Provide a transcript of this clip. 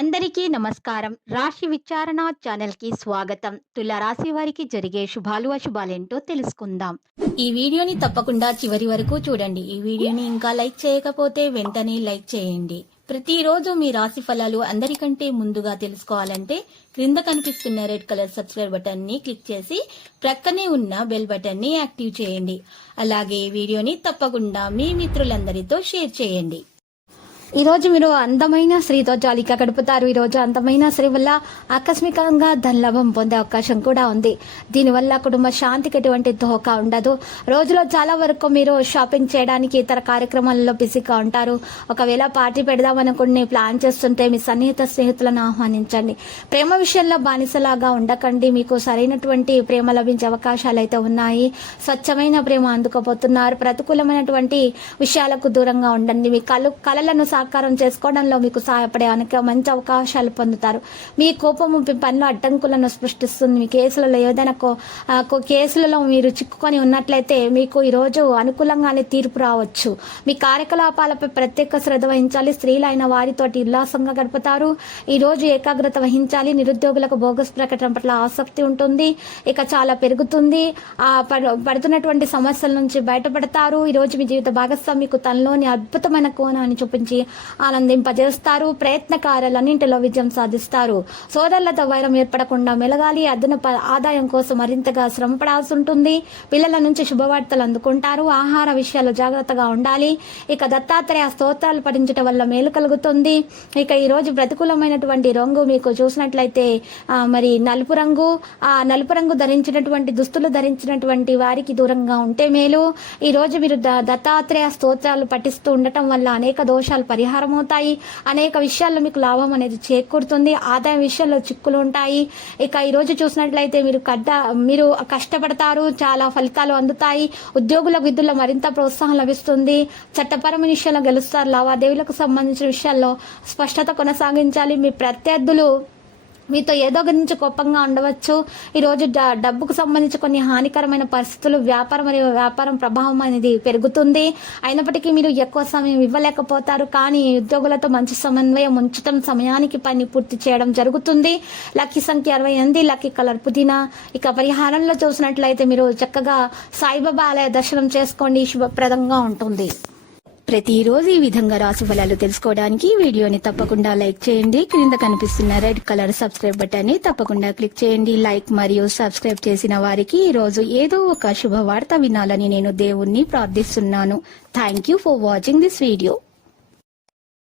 అందరికీ నమస్కారం. రాశి విచారణ ఛానల్‌కి స్వాగతం. తుల రాశి వారికి జరిగే శుభాలు, అశుభాలేంటో తెలుసుకుందాం. ఈ వీడియోని తప్పకుండా చివరి వరకు చూడండి. ఈ వీడియోని ఇంకా లైక్ చేయకపోతే వెంటనే లైక్ చేయండి. ప్రతిరోజు మీ రాశి ఫలాలు అందరికంటే ముందుగా తెలుసుకోవాలంటే క్రింద కనిపిస్తున్న రెడ్ కలర్ సబ్స్క్రైబ్ బటన్ ని క్లిక్ చేసి ప్రక్కనే ఉన్న బెల్ బటన్ ని యాక్టివ్ చేయండి. అలాగే వీడియోని తప్పకుండా మీ మిత్రులందరితో షేర్ చేయండి. ఈ రోజు మీరు అందమైన స్త్రీతో జాలీగా గడుపుతారు. ఈ రోజు అందమైన స్త్రీ వల్ల ఆకస్మికంగా ధనలాభం పొందే అవకాశం కూడా ఉంది. దీనివల్ల కుటుంబ శాంతికి ఎటువంటి ధోకా ఉండదు. రోజులో చాలా వరకు మీరు షాపింగ్ చేయడానికి ఇతర కార్యక్రమాలలో బిజీగా ఉంటారు. ఒకవేళ పార్టీ పెడదామనుకుని ప్లాన్ చేస్తుంటే మీ సన్నిహిత స్నేహితులను ఆహ్వానించండి. ప్రేమ విషయంలో బానిసలాగా ఉండకండి. మీకు సరైనటువంటి ప్రేమ లభించే అవకాశాలు అయితే ఉన్నాయి. స్వచ్ఛమైన ప్రేమ అందుకోబోతున్నారు. ప్రతికూలమైనటువంటి విషయాలకు దూరంగా ఉండండి. మీ కళలను సాకారం చేసుకోవడంలో మీకు సహాయపడే అనేక మంచి అవకాశాలు పొందుతారు. మీ కోపము మీ పనిలో అడ్డంకులను సృష్టిస్తుంది. మీ కేసులలో ఏదైనా కేసులలో మీరు చిక్కుకొని ఉన్నట్లయితే మీకు ఈరోజు అనుకూలంగానే తీర్పు రావచ్చు. మీ కార్యకలాపాలపై ప్రత్యేక శ్రద్ధ వహించాలి. స్త్రీలైన వారితోటి ఉల్లాసంగా గడుపుతారు. ఈ రోజు ఏకాగ్రత వహించాలి. నిరుద్యోగులకు బోగస్ ప్రకటన పట్ల ఆసక్తి ఉంటుంది. ఇక చాలా పెరుగుతుంది. పడుతున్నటువంటి సమస్యల నుంచి బయటపడతారు. ఈ రోజు మీ జీవిత భాగస్వామికు తనలోని అద్భుతమైన కోణాన్ని చూపించి ఆనందింపజేస్తారు. ప్రయత్న కార్యాలన్నింటిలో విజయం సాధిస్తారు. సోదరులతో వైరం ఏర్పడకుండా మెలగాలి. అదనపు ఆదాయం కోసం మరింతగా శ్రమపడాల్సి ఉంటుంది. పిల్లల నుంచి శుభవార్తలు అందుకుంటారు. ఆహార విషయాలు జాగ్రత్తగా ఉండాలి. ఇక దత్తాత్రేయ స్తోత్రాలు పఠించడం వల్ల మేలు కలుగుతుంది. ఇక ఈ రోజు ప్రతికూలమైనటువంటి రంగు మీకు చూసినట్లయితే మరి నలుపు రంగు ధరించినటువంటి దుస్తులు ధరించినటువంటి వారికి దూరంగా ఉంటే మేలు. ఈ రోజు మీరు దత్తాత్రేయ స్తోత్రాలు పఠిస్తూ ఉండటం వల్ల అనేక దోషాలు పరిహారం అవుతాయి. అనేక విషయాల్లో మీకు లాభం అనేది చేకూరుతుంది. ఆదాయం విషయంలో చిక్కులు ఉంటాయి. ఇక ఈ రోజు చూసినట్లయితే మీరు కష్టపడతారు. చాలా ఫలితాలు అందుతాయి. ఉద్యోగుల విధుల్లో మరింత ప్రోత్సాహం లభిస్తుంది. చట్టపరమైన విషయాల్లో గెలుస్తారు. లావాదేవీలకు సంబంధించిన విషయాల్లో స్పష్టత కొనసాగించాలి. మీ ప్రత్యర్థులు మీతో ఏదో గురించి కోపంగా ఉండవచ్చు. ఈరోజు డబ్బుకు సంబంధించి కొన్ని హానికరమైన పరిస్థితులు వ్యాపారం ప్రభావం అనేది పెరుగుతుంది. అయినప్పటికీ మీరు ఎక్కువ సమయం ఇవ్వలేకపోతారు. కానీ ఉద్యోగులతో మంచి సమన్వయం ఉంచడం సమయానికి పని పూర్తి చేయడం జరుగుతుంది. లక్కీ సంఖ్య 68, లక్కీ కలర్ పుదీనా. ఇక పరిహారంలో చూసినట్లయితే మీరు చక్కగా సాయిబాబా ఆలయ దర్శనం చేసుకోండి. శుభప్రదంగా ఉంటుంది. ప్రతిరోజు ఈ విధంగా రాశి ఫలాలు తెలుసుకోవడానికి వీడియోని తప్పకుండా లైక్ చేయండి. క్రింద కనిపిస్తున్న రెడ్ కలర్ సబ్స్క్రైబ్ బటన్ ని తప్పకుండా క్లిక్ చేయండి. లైక్ మరియు సబ్స్క్రైబ్ చేసిన వారికి ఈ రోజు ఏదో ఒక శుభవార్త వినాలని నేను దేవుణ్ణి ప్రార్థిస్తున్నాను. Thank you for watching this video.